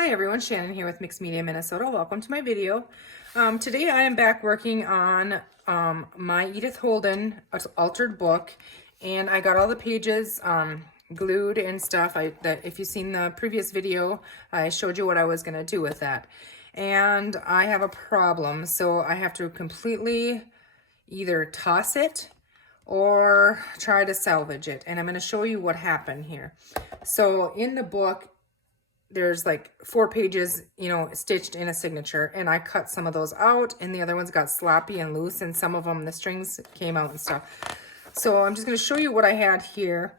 Hi everyone, Shannon here with Mixed Media Minnesota. Welcome to my video. Today I am back working on my Edith Holden altered book, and I got all the pages glued and stuff. If you've seen the previous video, I showed you what I was going to do with that. And I have a problem, so I have to completely either toss it or try to salvage it. And I'm going to show you what happened here. So in the book, there's like 4 pages, stitched in a signature, and I cut some of those out, and the other ones got sloppy and loose, and some of them, the strings came out and stuff. So I'm just going to show you what I had here.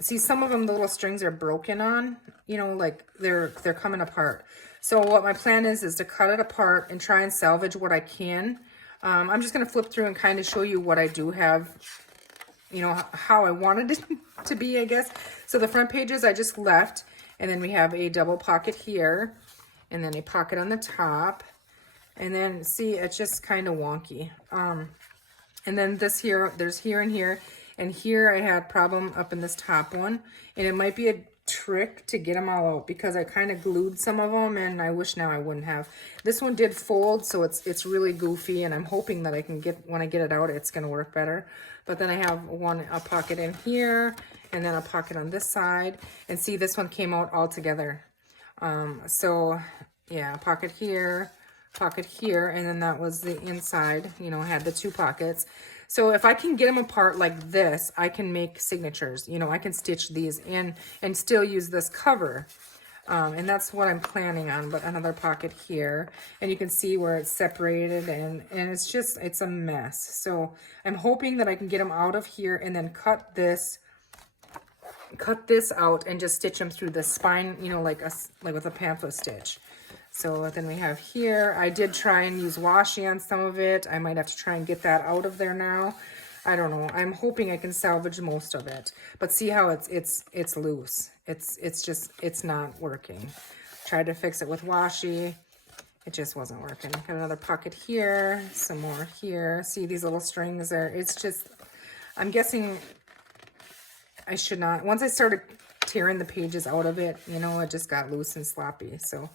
See, some of them, the little strings are broken on, like they're coming apart. So what my plan is to cut it apart and try and salvage what I can. I'm just going to flip through and kind of show you what I do have, how I wanted it to be, I guess. So the front pages I just left. And then we have a double pocket here, and then a pocket on the top. And then, see, it's just kind of wonky. And then this here, there's here and here. And here I had problem up in this top one. And it might be a trick to get them all out because I kind of glued some of them, and I wish now I wouldn't have. This one did fold, so it's really goofy, and I'm hoping that I can when I get it out, it's going to work better. But then I have a pocket in here, and then a pocket on this side. And see, this one came out all together. So yeah, pocket here, and then that was the inside, had the 2 pockets. So if I can get them apart like this, I can make signatures. I can stitch these in and still use this cover. And that's what I'm planning on, but another pocket here. And you can see where it's separated, and it's a mess. So I'm hoping that I can get them out of here and then cut this out and just stitch them through the spine, like with a pamphlet stitch. So then we have here, I did try and use washi on some of it. I might have to try and get that out of there now. I don't know. I'm hoping I can salvage most of it. But see how it's loose. It's not working. Tried to fix it with washi. It just wasn't working. Got another pocket here, some more here. See these little strings there? It's just, I'm guessing I should not. Once I started tearing the pages out of it, it just got loose and sloppy. So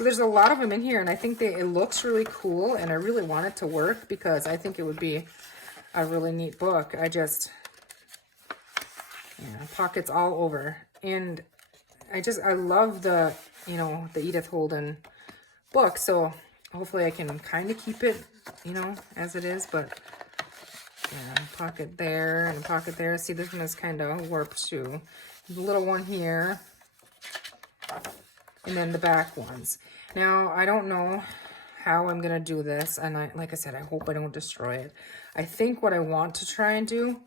there's a lot of them in here, and I think it looks really cool, and I really want it to work because I think it would be a really neat book. Pockets all over. And I love the, the Edith Holden book, so hopefully I can kind of keep it, as it is, but yeah, pocket there and a pocket there. See, this one is kind of warped too. The little one here, and then the back ones. Now, I don't know how I'm going to do this, and like I said, I hope I don't destroy it. I think what I want to try and do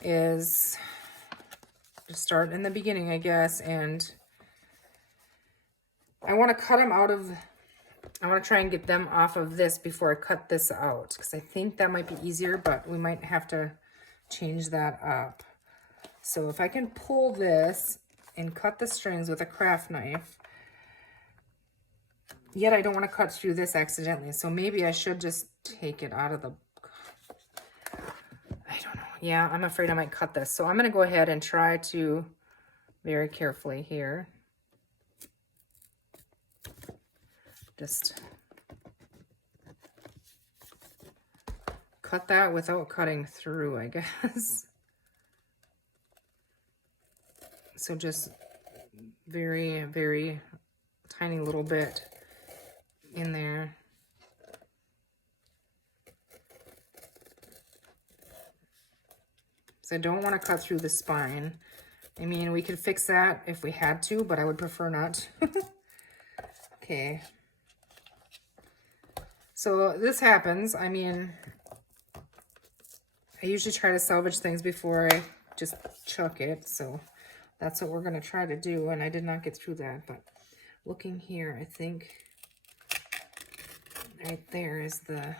is just start in the beginning, I guess, and I want to cut them out of, I want to try and get them off of this before I cut this out, because I think that might be easier, but we might have to change that up. So if I can pull this and cut the strings with a craft knife, yet I don't want to cut through this accidentally, so maybe I should just take it out of the, I don't know. Yeah, I'm afraid I might cut this. So I'm going to go ahead and try to very carefully here. Just cut that without cutting through, I guess. So just very, very tiny little bit in there. So I don't want to cut through the spine. I mean, we could fix that if we had to, but I would prefer not. Okay. So this happens. I mean, I usually try to salvage things before I just chuck it. So that's what we're going to try to do. And I did not get through that. But looking here, I think right there is the...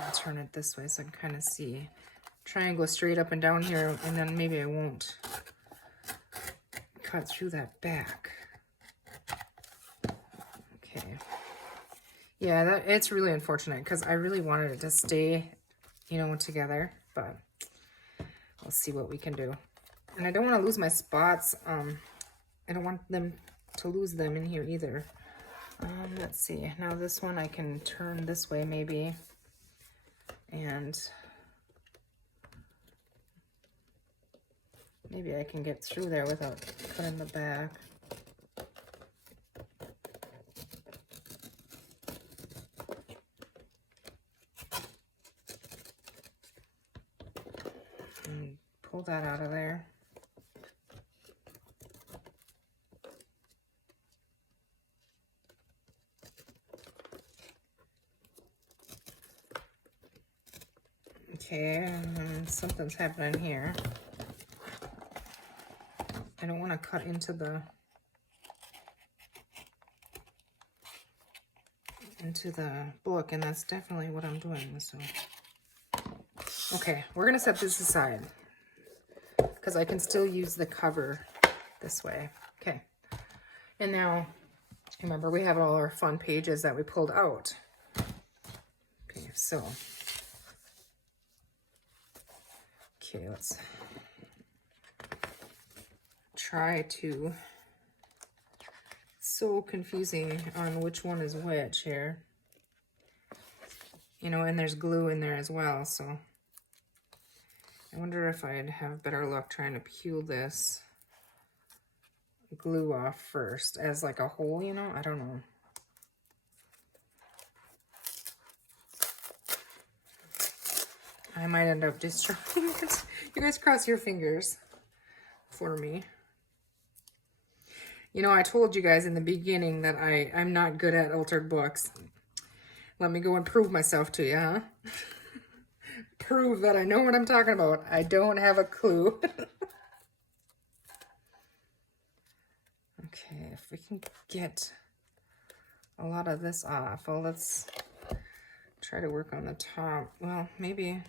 I'll turn it this way so I can kind of see. Try and go straight up and down here, and then maybe I won't cut through that back. Okay. Yeah, it's really unfortunate because I really wanted it to stay, together, but we'll see what we can do. And I don't want to lose my spots I don't want them to lose them in here either. Let's see. Now this one I can turn this way maybe. And maybe I can get through there without cutting the back. And pull that out of there. Okay, something's happening here. I don't want to cut into the book, and that's definitely what I'm doing. So, okay, we're gonna set this aside because I can still use the cover this way. Okay, and now remember we have all our fun pages that we pulled out. Okay, so. Okay, let's try to, it's so confusing on which one is which here. You know, and there's glue in there as well, so I wonder if I'd have better luck trying to peel this glue off first as like a whole, you know? I don't know. I might end up destroying it. You guys cross your fingers for me. You know, I told you guys in the beginning that I'm not good at altered books. Let me go and prove myself to you, huh? Prove that I know what I'm talking about. I don't have a clue. Okay, if we can get a lot of this off. Well, let's try to work on the top. Well, maybe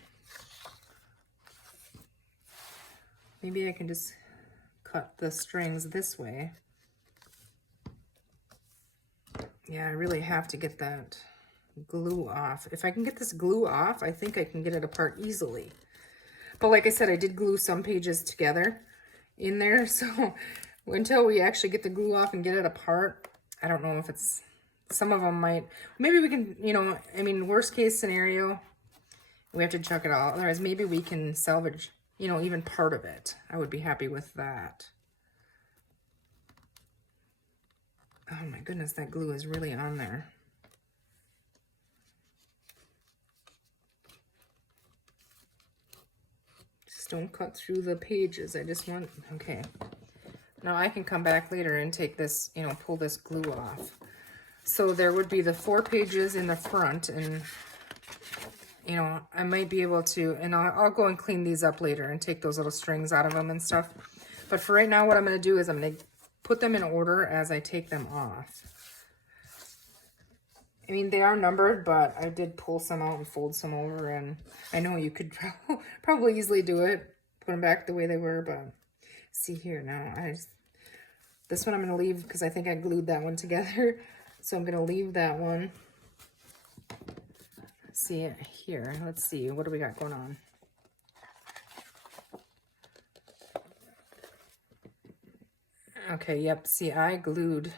I can just cut the strings this way. Yeah, I really have to get that glue off. If I can get this glue off, I think I can get it apart easily. But like I said, I did glue some pages together in there, so until we actually get the glue off and get it apart, I don't know if it's, some of them might, maybe we can, you know, I mean, worst case scenario, we have to chuck it all. Otherwise, maybe we can salvage, you know, even part of it. I would be happy with that. Oh my goodness, that glue is really on there. Just don't cut through the pages. I just want, okay. Now I can come back later and take this, you know, pull this glue off. So there would be the 4 pages in the front, and you know, I might be able to, and I'll go and clean these up later and take those little strings out of them and stuff. But for right now, what I'm going to do is I'm going to put them in order as I take them off. I mean, they are numbered, but I did pull some out and fold some over, and I know you could probably easily do it, put them back the way they were, but see here now, this one I'm going to leave because I think I glued that one together. So I'm going to leave that one. See it here. Let's see. What do we got going on? Okay, yep. See, I glued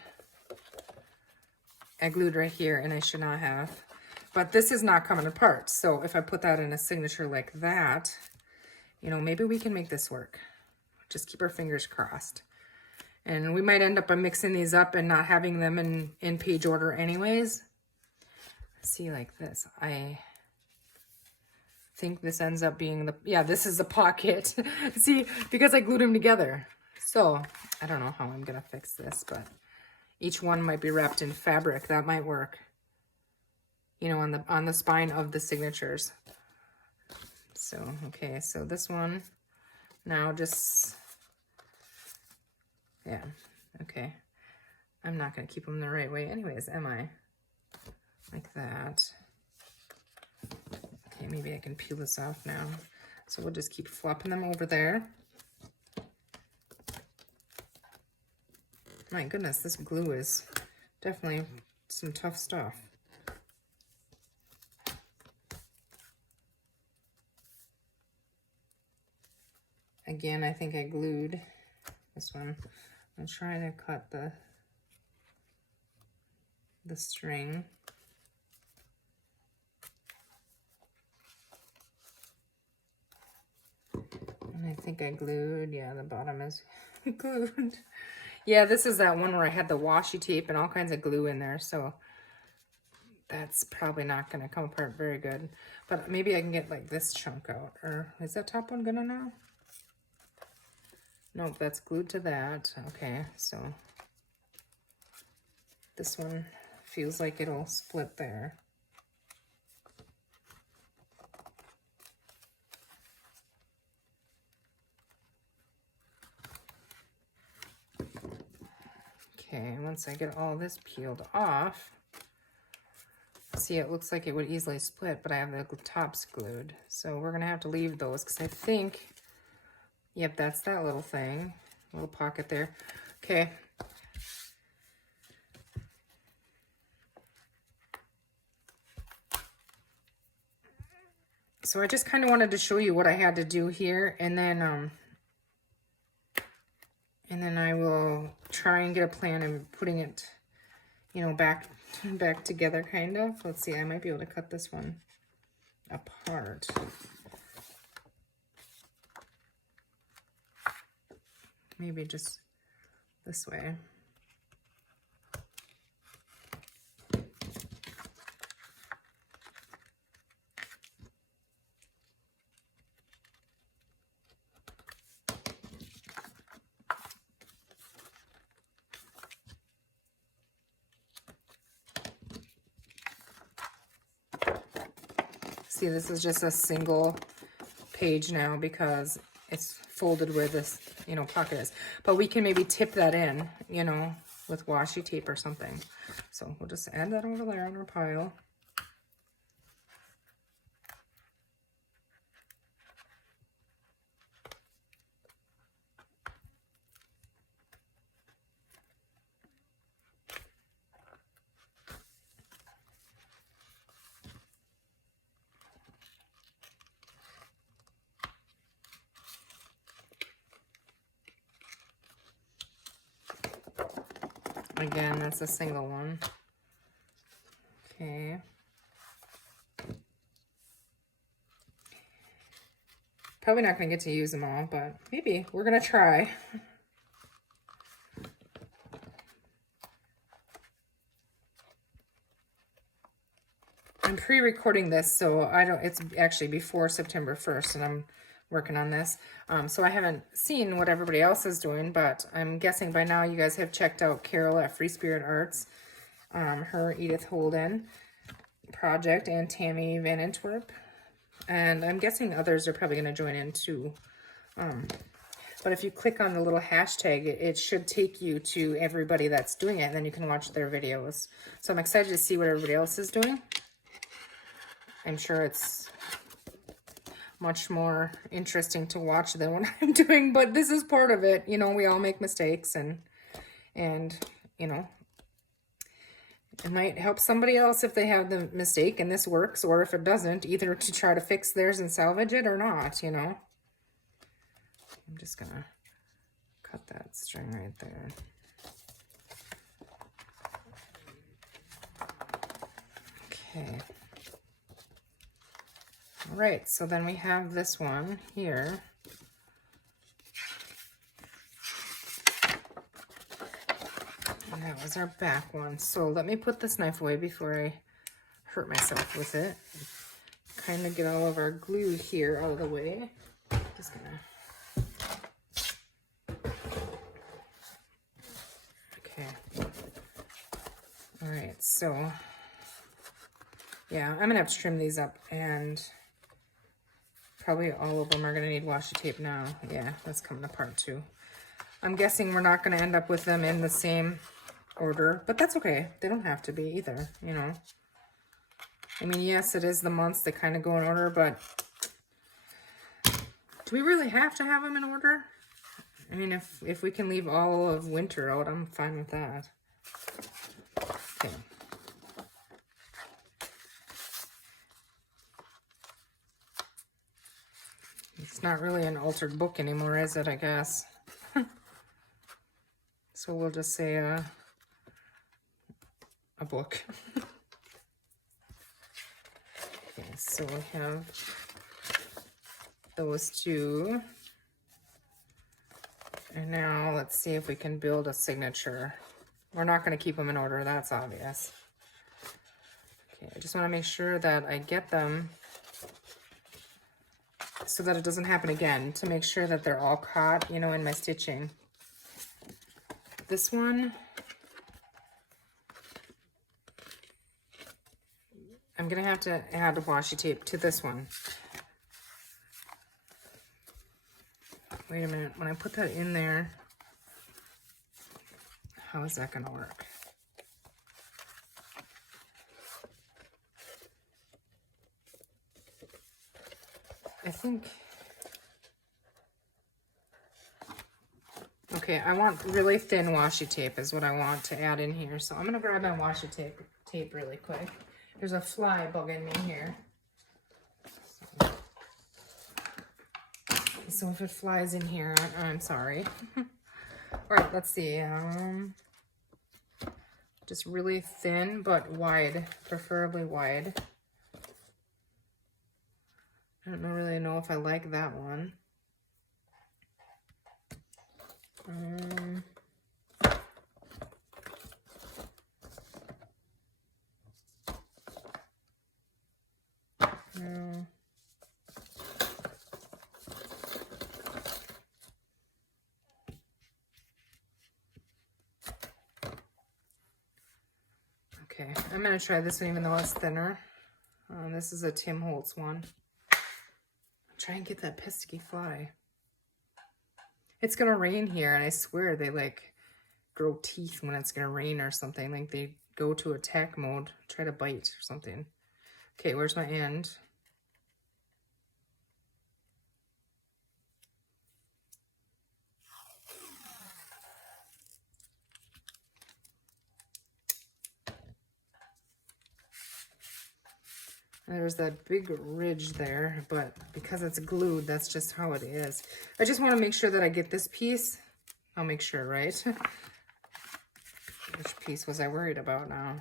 right here, and I should not have. But this is not coming apart. So if I put that in a signature like that, you know, maybe we can make this work. Just keep our fingers crossed. And we might end up mixing these up and not having them in page order anyways. See, like this. I think this ends up being the, yeah, this is the pocket. See, because I glued them together. So I don't know how I'm gonna fix this, but each one might be wrapped in fabric. That might work, you know, on the spine of the signatures. So okay, so this one now just, yeah, okay. I'm not gonna keep them the right way anyways, am I? Like that. Okay, maybe I can peel this off now. So we'll just keep flopping them over there. My goodness, this glue is definitely some tough stuff. Again, I think I glued this one. I'm trying to cut the string. And I think I glued, yeah, the bottom is glued. Yeah, this is that one where I had the washi tape and all kinds of glue in there, so that's probably not going to come apart very good. But maybe I can get like this chunk out. Or is that top one gonna now? Nope, that's glued to that. Okay, so this one feels like it'll split there. Okay, once I get all this peeled off, see, it looks like it would easily split, but I have the tops glued. So we're gonna have to leave those because I think, yep, that's that little thing, little pocket there. Okay. So I just kind of wanted to show you what I had to do here, and then I will try and get a plan of putting it, you know, back together, kind of. Let's see, I might be able to cut this one apart. Maybe just this way. See, this is just a single page now because it's folded where this, you know, pocket is. But we can maybe tip that in, you know, with washi tape or something. So we'll just add that over there on our pile. Again, that's a single one. Okay. Probably not going to get to use them all, but maybe. We're going to try. I'm pre-recording this, so it's actually before September 1st, and I'm working on this. So I haven't seen what everybody else is doing, but I'm guessing by now you guys have checked out Carol at Free Spirit Arts, her Edith Holden project, and Tammy Van Antwerp. And I'm guessing others are probably going to join in too. But if you click on the little hashtag, it should take you to everybody that's doing it, and then you can watch their videos. So I'm excited to see what everybody else is doing. I'm sure it's much more interesting to watch than what I'm doing, but this is part of it. You know, we all make mistakes, and you know, it might help somebody else if they have the mistake and this works, or if it doesn't, either to try to fix theirs and salvage it or not, you know. I'm just gonna cut that string right there. Okay. All right, so then we have this one here. And that was our back one. So let me put this knife away before I hurt myself with it. Kind of get all of our glue here out of the way. Just gonna... Okay. All right, so yeah, I'm gonna have to trim these up, and probably all of them are gonna need washi tape now. Yeah, that's coming apart too. I'm guessing we're not gonna end up with them in the same order, but that's okay. They don't have to be either, you know. I mean, yes, it is the months that kind of go in order, but do we really have to have them in order? I mean, if we can leave all of winter out, I'm fine with that. Okay. It's not really an altered book anymore, is it, I guess? So we'll just say a book. Okay, so we have those two. And now let's see if we can build a signature. We're not going to keep them in order, that's obvious. Okay, I just want to make sure that I get them so that it doesn't happen again, to make sure that they're all caught, you know, in my stitching. This one, I'm going to have to add washi tape to this one. Wait a minute, when I put that in there, how is that going to work? I think, okay, I want really thin washi tape is what I want to add in here. So I'm going to grab my washi tape really quick. There's a fly bugging me here. So if it flies in here, I'm sorry. All right, let's see. Just really thin, but wide, preferably wide. I don't really know if I like that one. No. Okay, I'm going to try this one even though it's thinner. This is a Tim Holtz one. Try and get that pesky fly. It's going to rain here, and I swear they like grow teeth when it's going to rain or something. Like they go to attack mode, try to bite or something. Okay, where's my end? There's that big ridge there, but because it's glued, that's just how it is. I just want to make sure that I get this piece. I'll make sure, right? Which piece was I worried about now?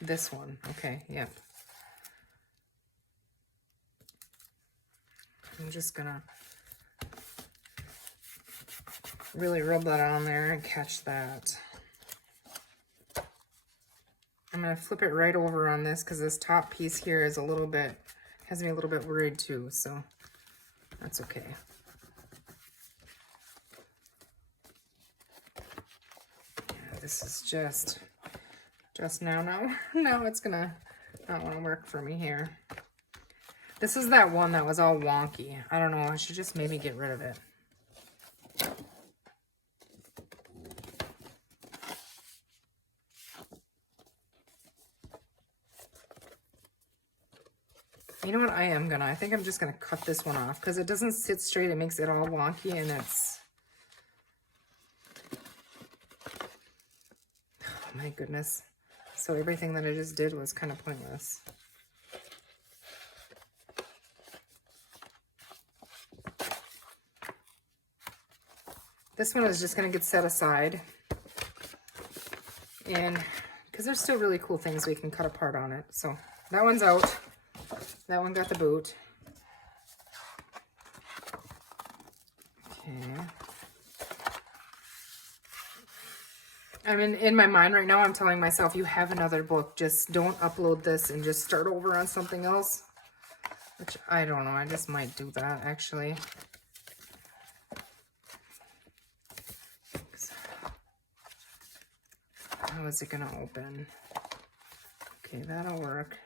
This one. Okay, yep. I'm just gonna really rub that on there and catch that. I'm going to flip it right over on this because this top piece here is a little bit, has me a little bit worried too, so that's okay. Yeah, this is just now it's gonna not want to work for me here. This is that one that was all wonky. I don't know, I should just maybe get rid of it. You know what, I think I'm just gonna cut this one off because it doesn't sit straight. It makes it all wonky and it's, oh my goodness. So everything that I just did was kind of pointless. This one is just gonna get set aside. And because there's still really cool things we can cut apart on it. So that one's out. That one got the boot. Okay. I mean, in my mind right now, I'm telling myself, you have another book. Just don't upload this and just start over on something else. Which, I don't know. I just might do that, actually. How is it going to open? Okay, that'll work.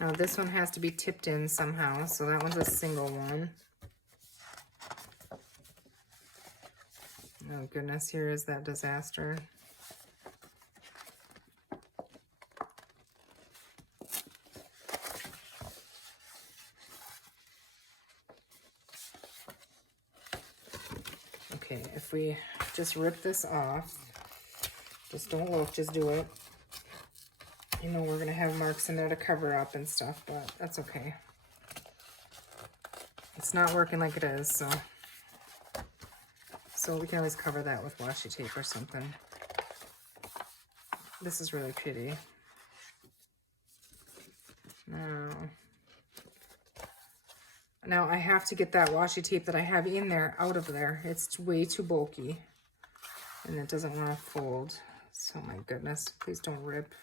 Now this one has to be tipped in somehow, so that one's a single one. Oh goodness, here is that disaster. Okay, if we just rip this off, just don't look, just do it. You know we're going to have marks in there to cover up and stuff, but that's okay. It's not working like it is, so So we can always cover that with washi tape or something. This is really pretty. Now I have to get that washi tape that I have in there out of there. It's way too bulky and it doesn't want to fold. So my goodness, please don't rip.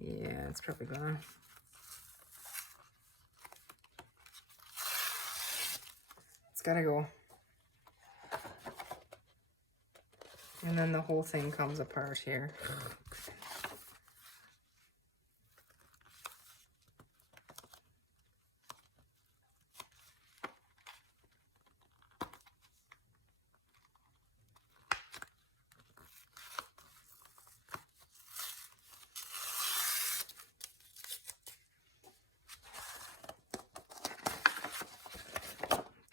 Yeah, it's probably gonna. It's gotta go. And then the whole thing comes apart here.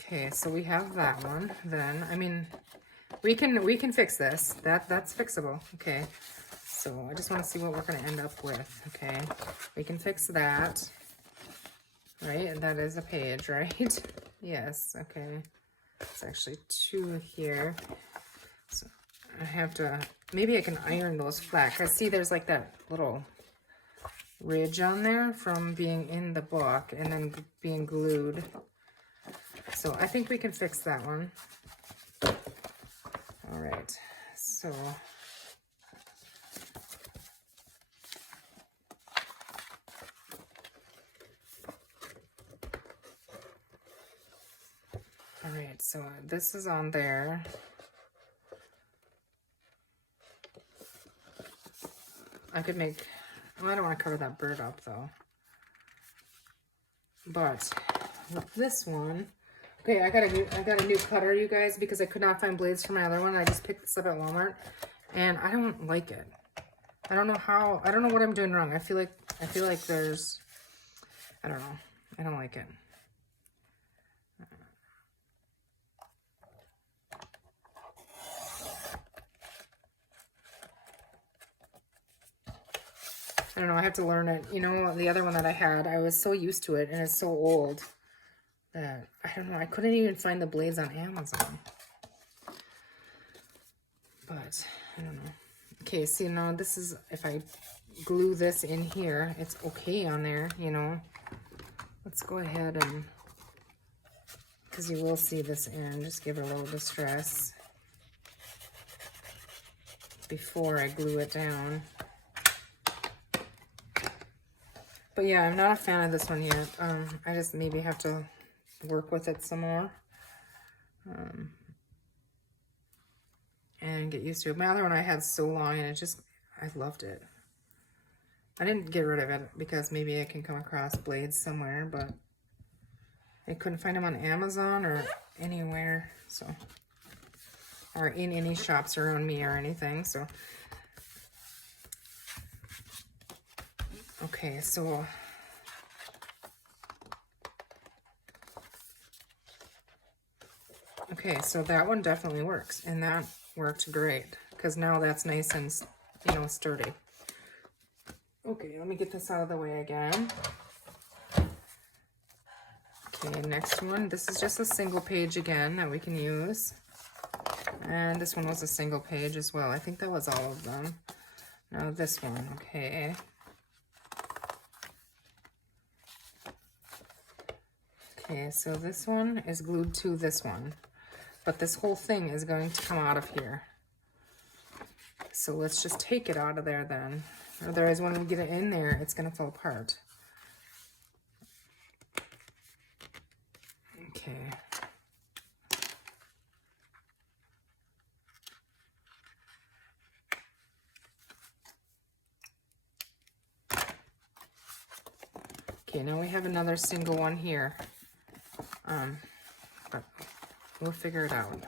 Okay, so we have that one. Then, I mean, we can fix this. That's fixable. Okay, so I just want to see what we're going to end up with. Okay, we can fix that. Right, and that is a page, right? Yes. Okay, it's actually 2 here. So I have to. Maybe I can iron those flat. I see there's like that little ridge on there from being in the book and then being glued. So I think we can fix that one. All right, so all right, so this is on there. I could make, well, I don't want to cover that bird up though. But with this one, okay, I got a new cutter, you guys, because I could not find blades for my other one. I just picked this up at Walmart, and I don't like it. I don't know how. I don't know what I'm doing wrong. I feel like there's. I don't know. I don't like it. I don't know. I have to learn it. You know, the other one that I had, I was so used to it, and it's so old that I don't know. I couldn't even find the blades on Amazon. But I don't know. Okay, see now this is, if I glue this in here, it's okay on there, you know. Let's go ahead and, because you will see this end, just give it a little distress before I glue it down. But yeah, I'm not a fan of this one yet. I just maybe have to work with it some more. And get used to it. My other one I had so long and I loved it. I didn't get rid of it because maybe I can come across blades somewhere, but I couldn't find them on Amazon or anywhere, so, or in any shops around me or anything, so. Okay, so that one definitely works, and that worked great because now that's nice and, you know, sturdy. Okay, let me get this out of the way again. Okay, next one. This is just a single page again that we can use, and this one was a single page as well. I think that was all of them. Now this one, okay. Okay, so this one is glued to this one, but this whole thing is going to come out of here. So let's just take it out of there then. Otherwise, when we get it in there, it's going to fall apart. Okay. Okay, now we have another single one here. But we'll figure it out.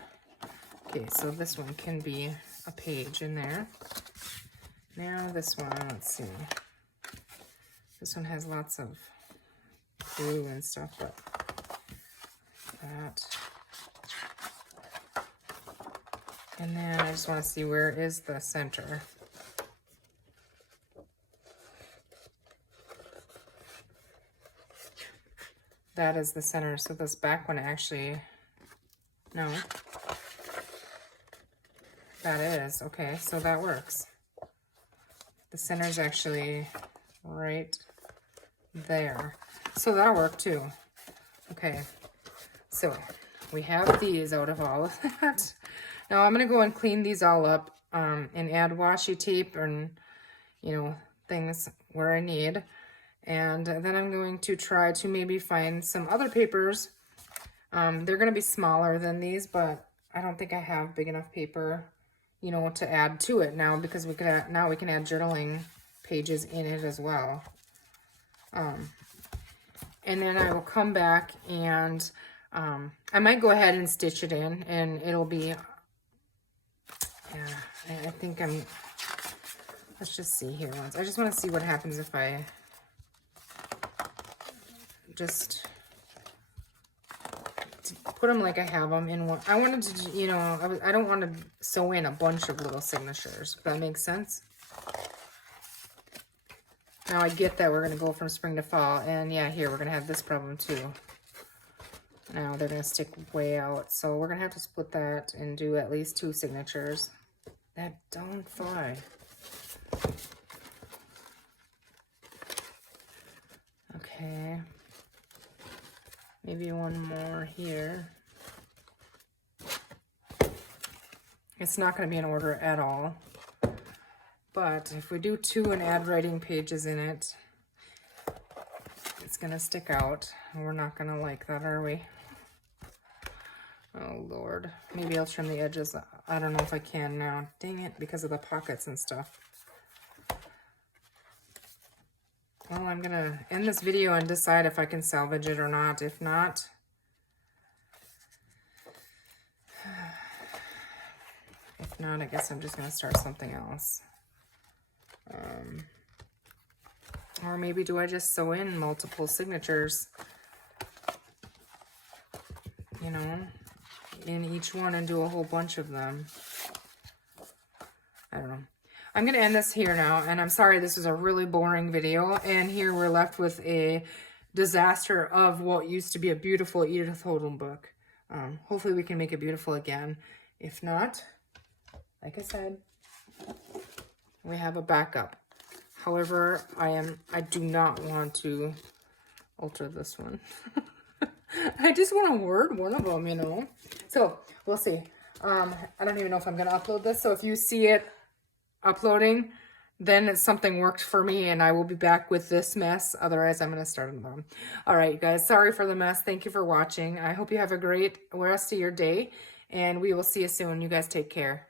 Okay, so this one can be a page in there. Now this one, let's see. This one has lots of glue and stuff, but that. And then I just want to see where is the center. That is the center, so this back one actually, no, that is. Okay, so that works. The center's actually right there. So that'll work too. Okay, so we have these out of all of that. Now I'm going to go and clean these all up and add washi tape and, you know, things where I need. And then I'm going to try to maybe find some other papers. They're going to be smaller than these, but I don't think I have big enough paper, you know, to add to it now, because we can now we can add journaling pages in it as well. And then I will come back and I might go ahead and stitch it in, and it'll be, yeah, I think let's just see here once. I just want to see what happens if I just put them like I have them in one. I wanted to, you know, I don't want to sew in a bunch of little signatures, if that makes sense. Now I get that we're going to go from spring to fall, and yeah, here we're going to have this problem too. Now they're going to stick way out, so we're going to have to split that and do at least 2 signatures. That don't fly. Okay. Maybe one more here. It's not going to be in order at all. But if we do 2 and add writing pages in it, it's going to stick out. And we're not going to like that, are we? Oh, Lord. Maybe I'll trim the edges. I don't know if I can now. Dang it, because of the pockets and stuff. Well, I'm going to end this video and decide if I can salvage it or not. If not, I guess I'm just going to start something else. Or maybe do I just sew in multiple signatures, you know, in each one and do a whole bunch of them. I don't know. I'm going to end this here now, and I'm sorry this was a really boring video, and here we're left with a disaster of what used to be a beautiful Edith Holden book. Hopefully we can make it beautiful again. If not, like I said, we have a backup. However, I do not want to alter this one. I just want to word one of them, you know. So we'll see. I don't even know if I'm going to upload this. So if you see it uploading, then something worked for me, and I will be back with this mess. Otherwise, I'm going to start another one. All right, you guys. Sorry for the mess. Thank you for watching. I hope you have a great rest of your day, and we will see you soon. You guys take care.